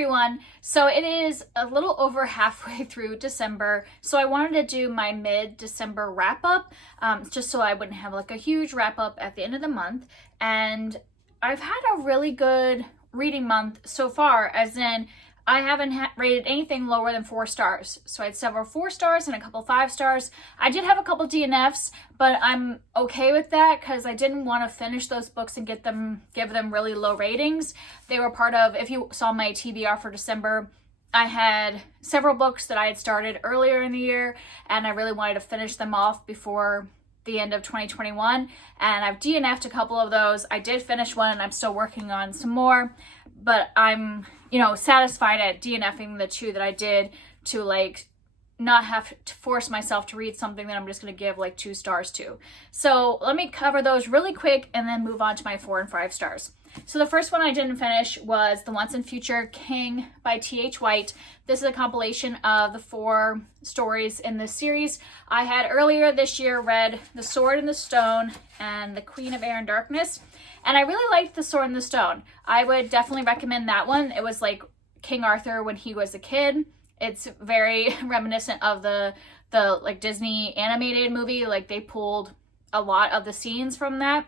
everyone. So it is a little over halfway through December, so I wanted to do my mid-December wrap-up, just so I wouldn't have like a huge wrap-up at the end of the month. And I've had a really good reading month so far, as in I haven't rated anything lower than 4 stars. So I had several 4 stars and a couple 5 stars. I did have a couple DNFs, but I'm okay with that because I didn't want to finish those books and give them really low ratings. They were part of, if you saw my TBR for December, I had several books that I had started earlier in the year, and I really wanted to finish them off before the end of 2021, and I've DNF'd a couple of those. I did finish one and I'm still working on some more, but I'm, satisfied at DNFing the 2 that I did, to like not have to force myself to read something that I'm just going to give like 2 stars to. So let me cover those really quick and then move on to my 4 and 5 stars. So the first one I didn't finish was The Once and Future King by T.H. White. This is a compilation of the 4 stories in this series. I had earlier this year read The Sword and the Stone and The Queen of Air and Darkness, and I really liked The Sword and the Stone. I would definitely recommend that one. It was like King Arthur when he was a kid. It's very reminiscent of the like Disney animated movie. Like they pulled a lot of the scenes from that.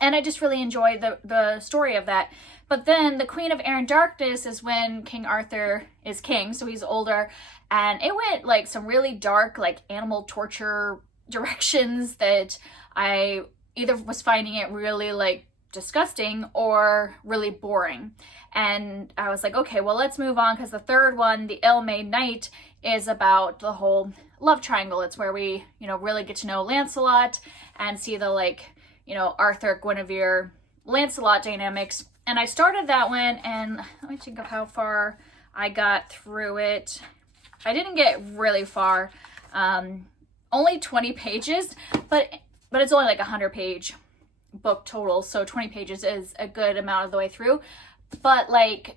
And I just really enjoyed the story of that. But then The Queen of Air and Darkness is when King Arthur is king, so he's older. And it went like some really dark, like animal torture directions that I either was finding it really like disgusting or really boring. And I was like, okay, well, let's move on, because the third one, The Ill-Made Knight, is about the whole love triangle. It's where we, really get to know Lancelot and see the Arthur, Guinevere, Lancelot dynamics. And I started that one, and let me think of how far I got through it. I didn't get really far, only 20 pages, but it's only like a 100-page book total, so 20 pages is a good amount of the way through. But like,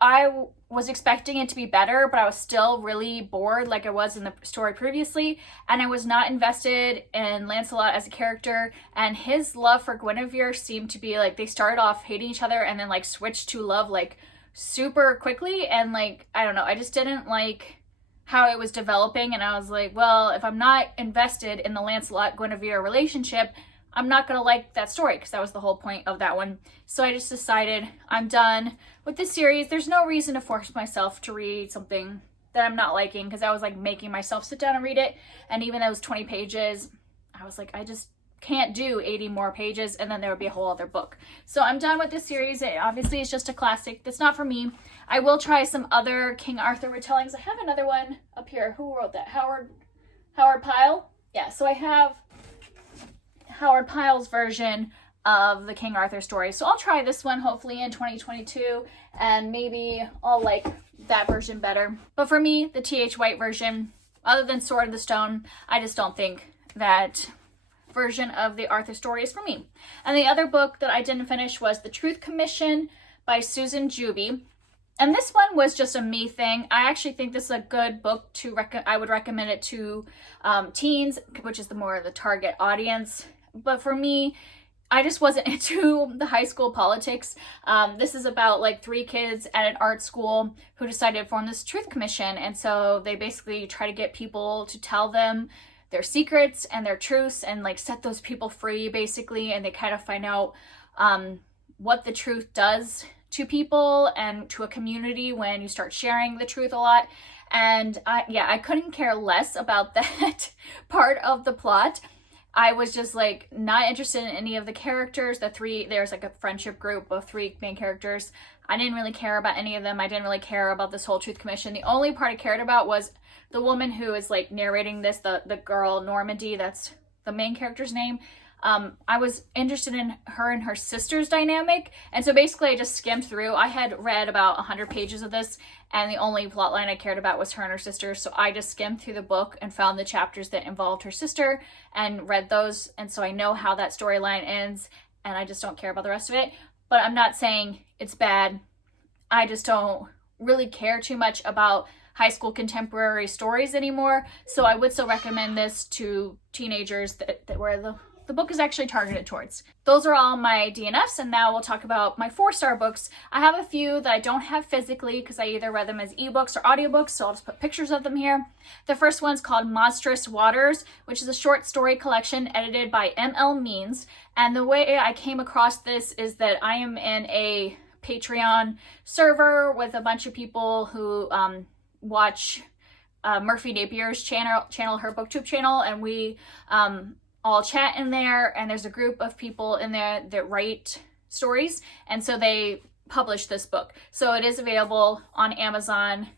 I was expecting it to be better, but I was still really bored like I was in the story previously, and I was not invested in Lancelot as a character, and his love for Guinevere seemed to be like, they started off hating each other and then like switched to love like super quickly, and like, I don't know, I just didn't like how it was developing, and I was like, well, if I'm not invested in the Lancelot-Guinevere relationship, I'm not going to like that story, because that was the whole point of that one. So I just decided I'm done with this series. There's no reason to force myself to read something that I'm not liking, because I was like making myself sit down and read it. And even those 20 pages, I was like, I just can't do 80 more pages, and then there would be a whole other book. So I'm done with this series. It obviously is just a classic. That's not for me. I will try some other King Arthur retellings. I have another one up here. Who wrote that? Howard Pyle? Yeah, so I have Howard Pyle's version of the King Arthur story. So I'll try this one hopefully in 2022, and maybe I'll like that version better. But for me, the T.H. White version, other than Sword and the Stone, I just don't think that version of the Arthur story is for me. And the other book that I didn't finish was The Truth Commission by Susan Juby. And this one was just a me thing. I actually think this is a good book to I would recommend it to teens, which is the target audience. But for me, I just wasn't into the high school politics. This is about like 3 kids at an art school who decided to form this truth commission. And so they basically try to get people to tell them their secrets and their truths and like set those people free basically. And they kind of find out what the truth does to people and to a community when you start sharing the truth a lot. And I couldn't care less about that part of the plot. I was just like not interested in any of the characters. There's like a friendship group of 3 main characters. I didn't really care about any of them. I didn't really care about this whole truth commission. The only part I cared about was the woman who is like narrating this, the girl Normandy, that's the main character's name. I was interested in her and her sister's dynamic. And so basically I just skimmed through. I had read about 100 pages of this, and the only plot line I cared about was her and her sister. So I just skimmed through the book and found the chapters that involved her sister and read those. And so I know how that storyline ends, and I just don't care about the rest of it. But I'm not saying it's bad. I just don't really care too much about high school contemporary stories anymore. So I would still recommend this to teenagers that were the book is actually targeted towards. Those are all my DNFs, and now we'll talk about my 4-star books. I have a few that I don't have physically because I either read them as ebooks or audiobooks, so I'll just put pictures of them here. The first one's called Monstrous Waters, which is a short story collection edited by M.L. Means. And the way I came across this is that I am in a Patreon server with a bunch of people who watch Murphy Napier's channel, her booktube channel, and we all chat in there, and there's a group of people in there that write stories, and so they publish this book. So it is available on Amazon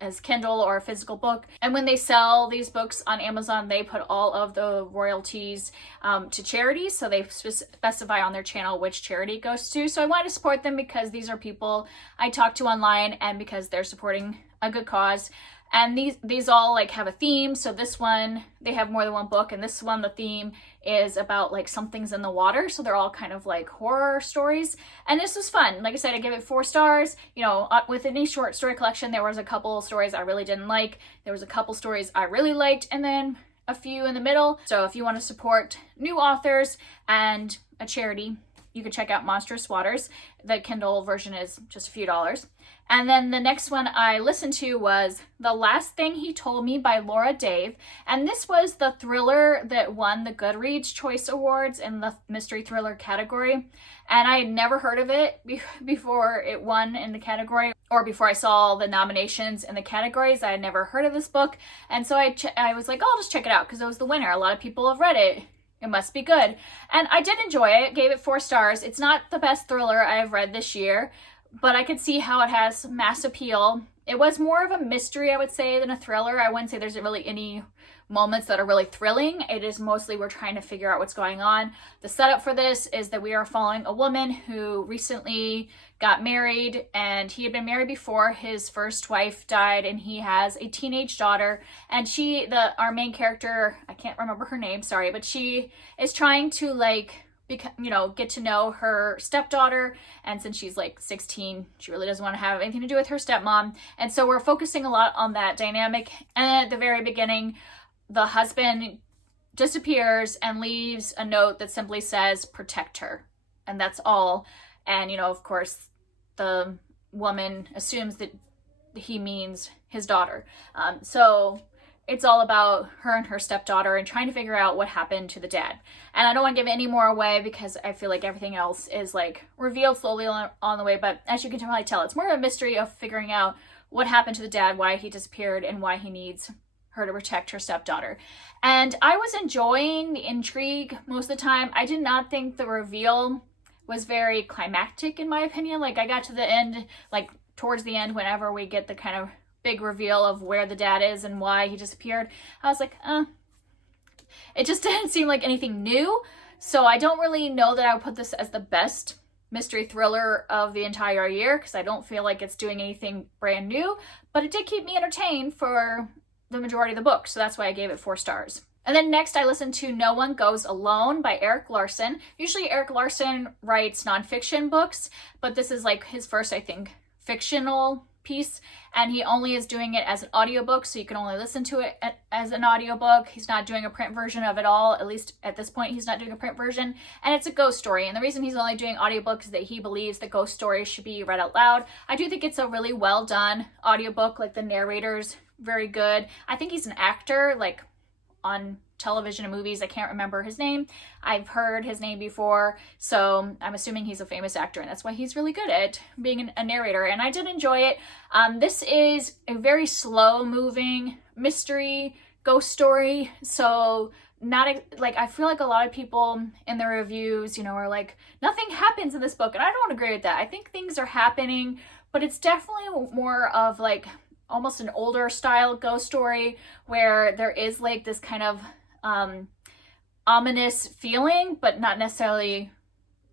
as Kindle or a physical book, and when they sell these books on Amazon, they put all of the royalties to charities, so they specify on their channel which charity it goes to. So I wanted to support them because these are people I talk to online, and because they're supporting a good cause. And these all like have a theme. So this one, they have more than one book, and this one, the theme is about like something's in the water. So they're all kind of like horror stories. And this was fun. Like I said, I give it 4 stars. You know, with any short story collection, there was a couple stories I really didn't like. There was a couple stories I really liked, and then a few in the middle. So if you want to support new authors and a charity, you can check out Monstrous Waters. The Kindle version is just a few dollars. And then the next one I listened to was The Last Thing He Told Me by Laura Dave. And this was the thriller that won the Goodreads Choice Awards in the mystery thriller category. And I had never heard of it before it won in the category, or before I saw the nominations in the categories. I had never heard of this book. And so I was like, oh, I'll just check it out because it was the winner. A lot of people have read it. It must be good. And I did enjoy it. Gave it 4 stars. It's not the best thriller I have read this year, but I could see how it has mass appeal. It was more of a mystery, I would say, than a thriller. I wouldn't say there's really any moments that are really thrilling. It is mostly we're trying to figure out what's going on. The setup for this is that we are following a woman who recently got married, and he had been married before. His first wife died, and he has a teenage daughter, and our main character, I can't remember her name, sorry, but she is trying to get to know her stepdaughter, and since she's like 16, she really doesn't want to have anything to do with her stepmom, and so we're focusing a lot on that dynamic. And at the very beginning, the husband disappears and leaves a note that simply says, protect her, and that's all. And, of course, the woman assumes that he means his daughter. So it's all about her and her stepdaughter and trying to figure out what happened to the dad. And I don't want to give any more away because I feel like everything else is like revealed slowly on the way. But as you can probably tell, it's more of a mystery of figuring out what happened to the dad, why he disappeared, and why he needs her to protect her stepdaughter. And I was enjoying the intrigue most of the time. I did not think the reveal was very climactic, in my opinion. Like, I got to the end, like towards the end, whenever we get the kind of big reveal of where the dad is and why he disappeared, I was like, it just didn't seem like anything new. So I don't really know that I would put this as the best mystery thriller of the entire year, because I don't feel like it's doing anything brand new, but it did keep me entertained for the majority of the book, so that's why I gave it 4 stars. And then next I listened to No One Goes Alone by Erik Larsen. Usually Erik Larsen writes nonfiction books, but this is like his first, I think, fictional piece, and he only is doing it as an audiobook, so you can only listen to it as an audiobook. He's not doing a print version of it all, at least at this point he's not doing a print version, and it's a ghost story. And the reason he's only doing audiobooks is that he believes that ghost stories should be read out loud. I do think it's a really well done audiobook, like the narrator's very good. I think he's an actor, like on television and movies. I can't remember his name. I've heard his name before, so I'm assuming he's a famous actor, and that's why he's really good at being a narrator, and I did enjoy it. This is a very slow moving mystery ghost story, so not like, I feel like a lot of people in the reviews, are like, nothing happens in this book, and I don't agree with that. I think things are happening, but it's definitely more of like almost an older style ghost story where there is like this kind of ominous feeling, but not necessarily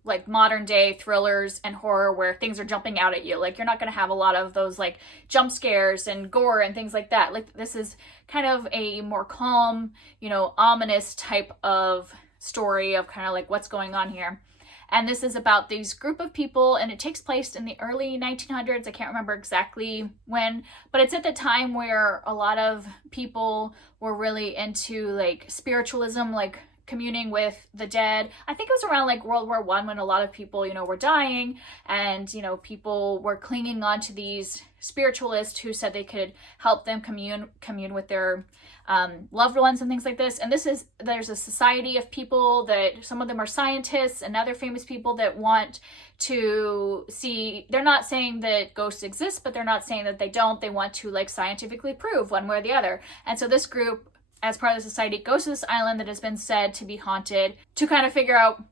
like modern day thrillers and horror where things are jumping out at you. Like, you're not going to have a lot of those like jump scares and gore and things like that. Like, this is kind of a more calm, ominous type of story of kind of like what's going on here. And this is about these group of people, and it takes place in the early 1900s. I can't remember exactly when, but it's at the time where a lot of people were really into like spiritualism, like communing with the dead. I think it was around like World War I when a lot of people, you know, were dying, and, you know, people were clinging on to these spiritualists who said they could help them commune with their loved ones and things like this. And there's a society of people that some of them are scientists and other famous people that want to see, they're not saying that ghosts exist, but they're not saying that they don't. They want to like scientifically prove one way or the other. And so this group, as part of the society, goes to this island that has been said to be haunted to kind of figure out,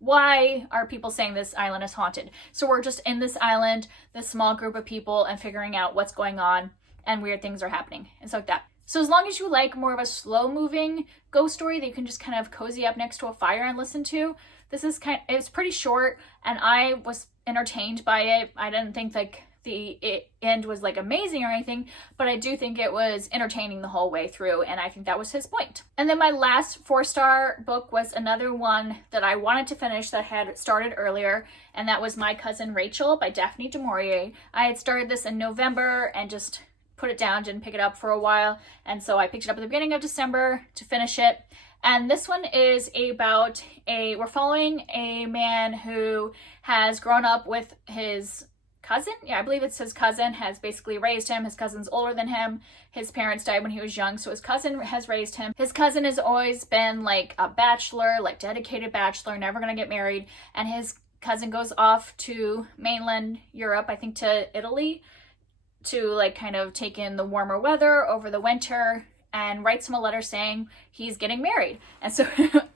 why are people saying this island is haunted? So we're just in this island, this small group of people, and figuring out what's going on, and weird things are happening and stuff like that. So as long as you like more of a slow moving ghost story that you can just kind of cozy up next to a fire and listen to, it's pretty short, and I was entertained by it. I didn't think like the end was like amazing or anything, but I do think it was entertaining the whole way through, and I think that was his point. And then my last 4-star book was another one that I wanted to finish that had started earlier, and that was My Cousin Rachel by Daphne du Maurier. I had started this in November and just put it down, didn't pick it up for a while, and so I picked it up at the beginning of December to finish it. And this one is about we're following a man who has grown up with his cousin. Yeah, I believe it's his cousin has basically raised him. His cousin's older than him. His parents died when he was young, so his cousin has raised him. His cousin has always been like a bachelor, like dedicated bachelor, never gonna get married. And his cousin goes off to mainland Europe, I think to Italy, to like kind of take in the warmer weather over the winter, and writes him a letter saying he's getting married. And so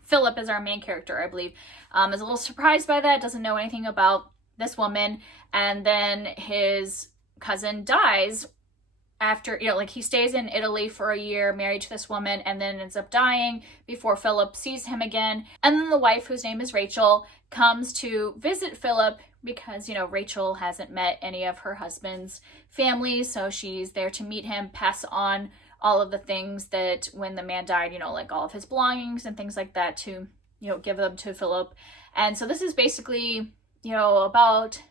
Philip is our main character, I believe, is a little surprised by that, doesn't know anything about this woman, and then his cousin dies after, you know, like he stays in Italy for a year married to this woman, and then ends up dying before Philip sees him again. And then the wife, whose name is Rachel, comes to visit Philip because, you know, Rachel hasn't met any of her husband's family, so she's there to meet him, pass on all of the things that when the man died, you know, like all of his belongings and things like that, to, you know, give them to Philip. And so this is basically, you know, about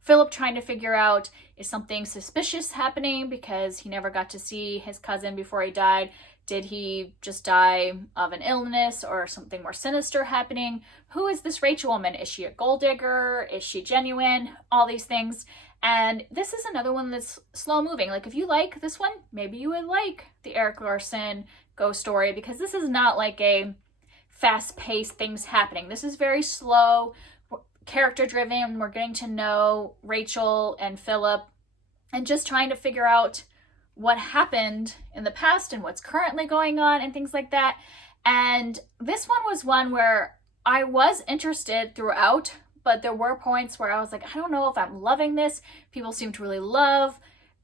Philip trying to figure out, is something suspicious happening because he never got to see his cousin before he died? Did he just die of an illness or something more sinister happening? Who is this Rachel woman? Is she a gold digger? Is she genuine? All these things. And this is another one that's slow moving. Like if you like this one, maybe you would like the Erik Larsen ghost story, because this is not like a fast-paced things happening. This is very slow, character driven. We're getting to know Rachel and Philip and just trying to figure out what happened in the past and what's currently going on and things like that. And this one was one where I was interested throughout, but there were points where I was like, I don't know if I'm loving this. People seem to really love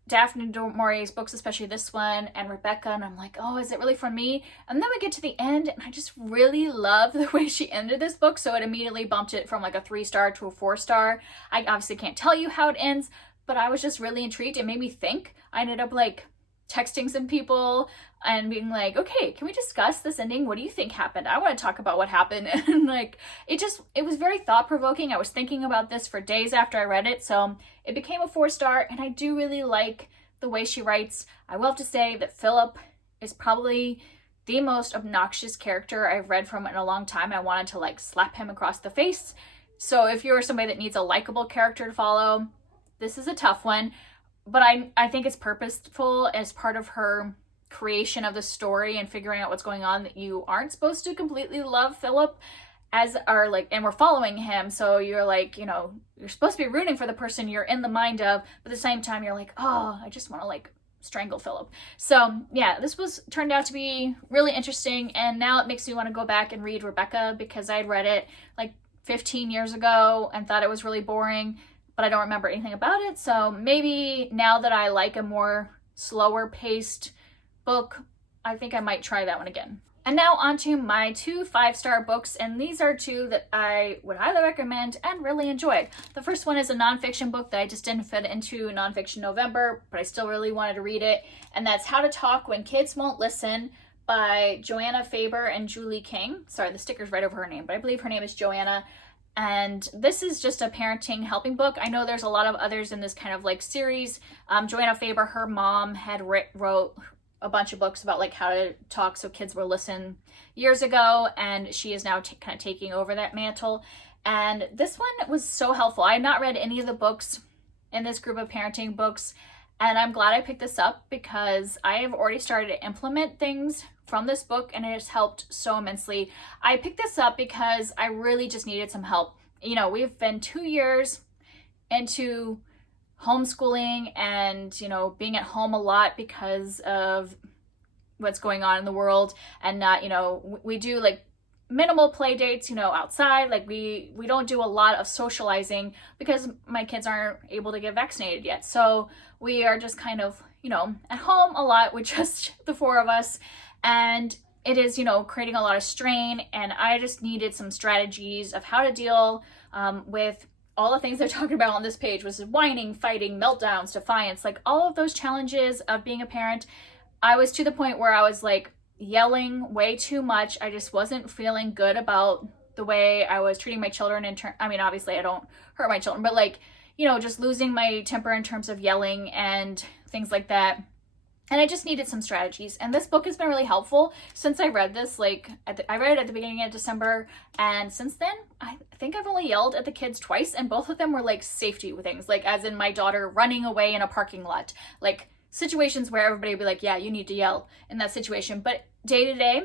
Daphne du Maurier's books, especially this one, and Rebecca, and I'm like, oh, is it really for me? And then we get to the end, and I just really love the way she ended this book, so it immediately bumped it from like a 3-star to a 4-star. I obviously can't tell you how it ends, but I was just really intrigued. It made me think. I ended up like texting some people and being like, okay, can we discuss this ending? What do you think happened? I want to talk about what happened. And like, it was very thought-provoking. I was thinking about this for days after I read it, so it became a 4-star, and I do really like the way she writes. I will have to say that Philip is probably the most obnoxious character I've read from in a long time. I wanted to like slap him across the face. So if you're somebody that needs a likable character to follow, this is a tough one. But I think it's purposeful as part of her creation of the story and figuring out what's going on, that you aren't supposed to completely love Philip and we're following him. So you're like, you know, you're supposed to be rooting for the person you're in the mind of, but at the same time you're like, oh, I just want to like strangle Philip. So yeah, this turned out to be really interesting. And now it makes me want to go back and read Rebecca, because I'd read it like 15 years ago and thought it was really boring, but I don't remember anything about it. So maybe now that I like a more slower paced book, I think I might try that one again. And now on to my 2 5-star books, and these are 2 that I would highly recommend and really enjoyed. The first one is a nonfiction book that I just didn't fit into Nonfiction November, but I still really wanted to read it, and that's How to Talk When Kids Won't Listen by Joanna, Faber, and Julie King. Sorry, the sticker's right over her name, but I believe her name is Joanna. And this is just a parenting helping book. I know there's a lot of others in this kind of like series. Joanna Faber, her mom had wrote a bunch of books about like how to talk so kids will listen years ago, and she is now kind of taking over that mantle. And this one was so helpful. I had not read any of the books in this group of parenting books, and I'm glad I picked this up because I have already started to implement things from this book, and it has helped so immensely. I picked this up because I really just needed some help. You know, we've been 2 years into homeschooling and, you know, being at home a lot because of what's going on in the world, and not, you know, we do like minimal play dates, you know, outside. Like we don't do a lot of socializing because my kids aren't able to get vaccinated yet. So we are just kind of, you know, at home a lot with just the four of us. And it is, you know, creating a lot of strain. And I just needed some strategies of how to deal with all the things they're talking about on this page, was whining, fighting, meltdowns, defiance, like all of those challenges of being a parent. I was to the point where I was like yelling way too much. I just wasn't feeling good about the way I was treating my children I mean, obviously I don't hurt my children, but like, you know, just losing my temper in terms of yelling and things like that. And I just needed some strategies. And this book has been really helpful since I read this. Like, I read it at the beginning of December. And since then, I think I've only yelled at the kids twice. And both of them were like safety things. Like, as in my daughter running away in a parking lot. Like, situations where everybody would be like, yeah, you need to yell in that situation. But day to day,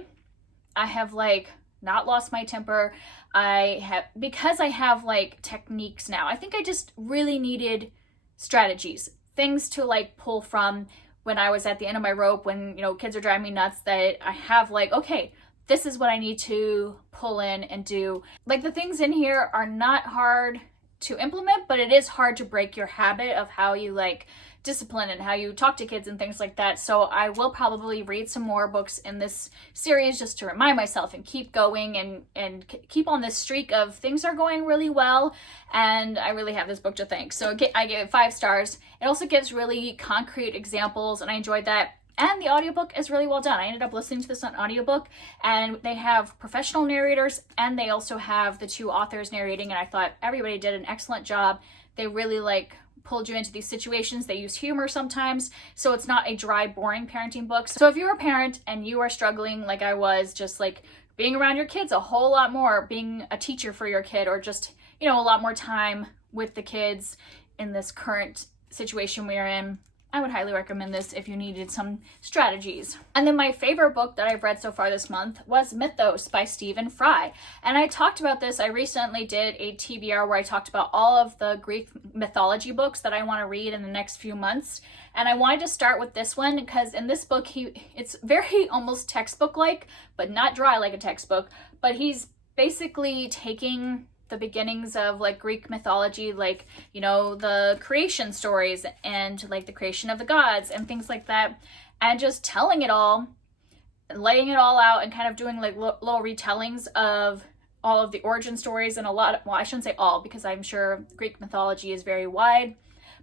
I have like not lost my temper. Because I have like techniques now. I think I just really needed strategies. Things to like pull from when I was at the end of my rope, when, you know, kids are driving me nuts, that I have like, okay, this is what I need to pull in and do. Like, the things in here are not hard to implement, but it is hard to break your habit of how you like discipline and how you talk to kids and things like that. So I will probably read some more books in this series just to remind myself and keep going and keep on this streak of things are going really well. And I really have this book to thank. So I gave it 5 stars. It also gives really concrete examples, and I enjoyed that. And the audiobook is really well done. I ended up listening to this on audiobook, and they have professional narrators, and they also have the 2 authors narrating, and I thought everybody did an excellent job. They really like pulled you into these situations. They use humor sometimes, so it's not a dry, boring parenting book. So if you're a parent and you are struggling like I was, just like being around your kids a whole lot more, being a teacher for your kid, or just, you know, a lot more time with the kids in this current situation we're in, I would highly recommend this if you needed some strategies. And then my favorite book that I've read so far this month was Mythos by Stephen Fry. And I talked about this. I recently did a TBR where I talked about all of the Greek mythology books that I want to read in the next few months. And I wanted to start with this one because in this book, it's very almost textbook-like, but not dry like a textbook. But he's basically taking the beginnings of like Greek mythology, like, you know, the creation stories and like the creation of the gods and things like that, and just telling it all, laying it all out, and kind of doing like little retellings of all of the origin stories, and a lot of, well, I shouldn't say all, because I'm sure Greek mythology is very wide,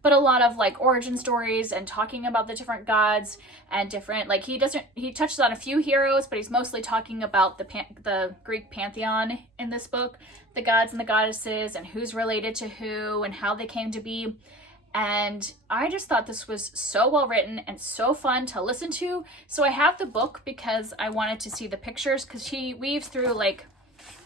but a lot of like origin stories and talking about the different gods and different, like he touches on a few heroes, but he's mostly talking about the Greek pantheon in this book, the gods and the goddesses, and who's related to who and how they came to be. And I just thought this was so well written and so fun to listen to. So I have the book because I wanted to see the pictures, because he weaves through like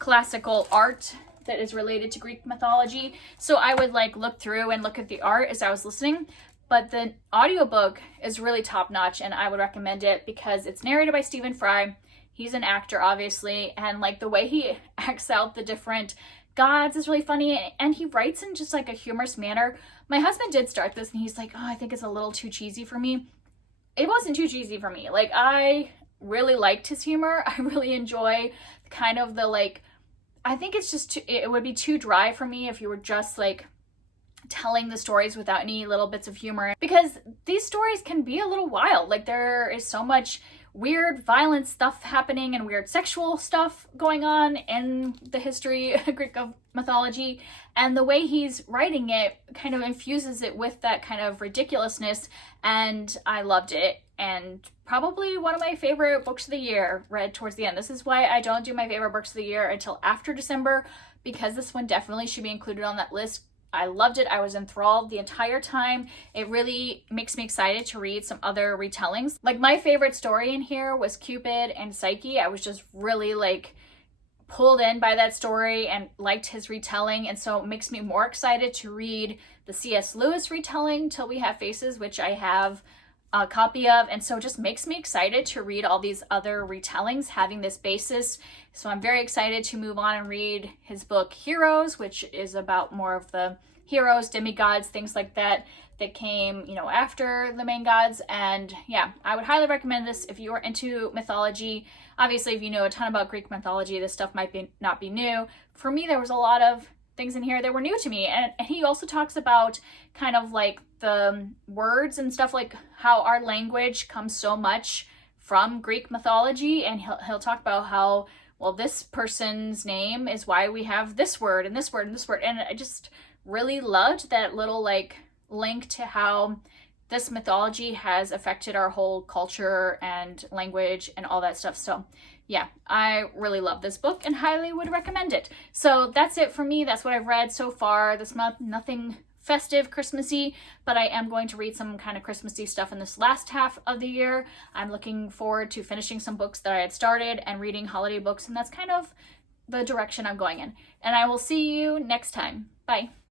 classical art that is related to Greek mythology. So I would like look through and look at the art as I was listening. But the audiobook is really top notch, and I would recommend it because it's narrated by Stephen Fry. He's an actor, obviously, and like the way he acts out the different gods is really funny, and he writes in just like a humorous manner. My husband did start this and he's like, oh, I think it's a little too cheesy for me. It wasn't too cheesy for me. Like, I really liked his humor. I really enjoy kind of the like, I think it's just it would be too dry for me if you were just like telling the stories without any little bits of humor, because these stories can be a little wild. Like, there is so much weird violent stuff happening and weird sexual stuff going on in the history of Greek mythology, and the way he's writing it kind of infuses it with that kind of ridiculousness, and I loved it. And probably one of my favorite books of the year, read towards the end. This is why I don't do my favorite books of the year until after December, because this one definitely should be included on that list. I loved it. I was enthralled the entire time. It really makes me excited to read some other retellings. Like, my favorite story in here was Cupid and Psyche. I was just really like pulled in by that story and liked his retelling, and so it makes me more excited to read the C.S. Lewis retelling, Till We Have Faces, which I have a copy of, and so it just makes me excited to read all these other retellings having this basis. So I'm very excited to move on and read his book Heroes, which is about more of the heroes, demigods, things like that came, you know, after the main gods. And yeah, I would highly recommend this if you are into mythology. Obviously, if you know a ton about Greek mythology, this stuff might not be new. For me, there was a lot of things in here that were new to me. And he also talks about kind of like the words and stuff, like how our language comes so much from Greek mythology. And he'll talk about how, well, this person's name is why we have this word and this word and this word. And I just really loved that little like link to how this mythology has affected our whole culture and language and all that stuff. So yeah, I really love this book and highly would recommend it. So that's it for me. That's what I've read so far this month. Nothing festive, Christmassy, but I am going to read some kind of Christmassy stuff in this last half of the year. I'm looking forward to finishing some books that I had started and reading holiday books, and that's kind of the direction I'm going in. And I will see you next time. Bye.